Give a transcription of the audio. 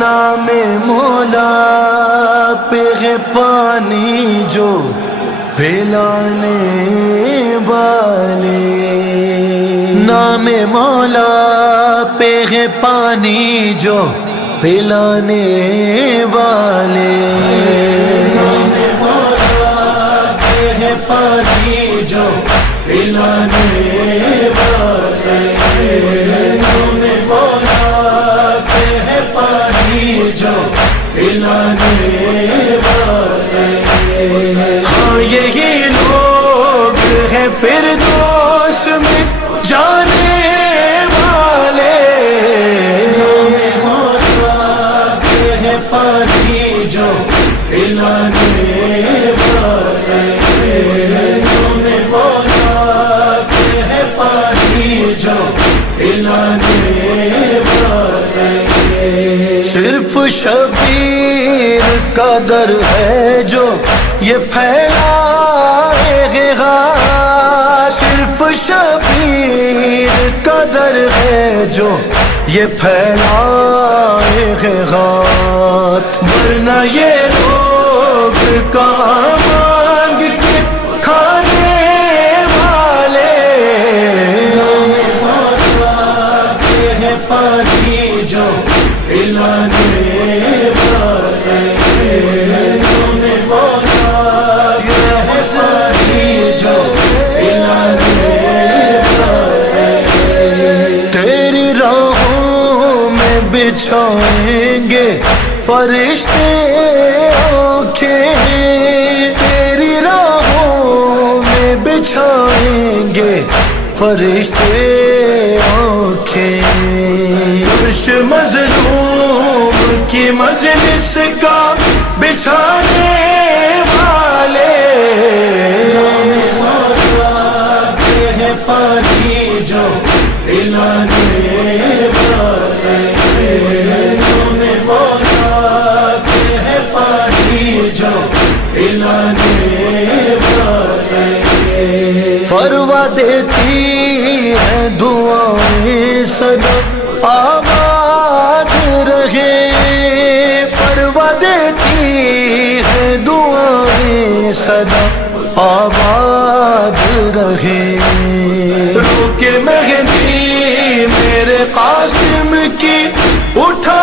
نام مولا پہ ہے پانی جو پلانے والے، نام مولا پہ ہے پانی جو پلانے والے، نام مولا پہ ہے پانی جو پلانے والے، نام مولا پہ ہے پانی جو پلانے والے۔ ہاں یہی لوگ ہیں فردوس میں جانے والے، نام مولا پہ ہے پانی جو پلانے والے، نام مولا پہ ہے پانی جو پلانے والے۔ صرف شبیر کا در ہے جو یہ پھیلائے گا، صرف شبیر کا در ہے جو یہ پھیلائے گا، ورنہ یہ لوگ کہاں مانگ کے کھانے والے، نام مولا پہ ہے پانی جو پلانے والے، نام مولا پہ ہے پانی جو پلانے والے۔ تیری راہوں میں بچھائیں گے فرشتے آنکھیں، تیری راہوں میں بچھائیں گے فرشتے آنکھیں، فرش مظلوم کی مجلس کا بچھانے والے، نام مولا پہ ہے پانی جو پلانے والے، نام مولا پہ ہے پانی جو پلانے والے۔ فروا دیتی ہے دعائیں سدا آباد رہے، فروا دیتی ہے دعائیں سدا آباد رہے، روکے مہدی میرے قاسم کی اٹھا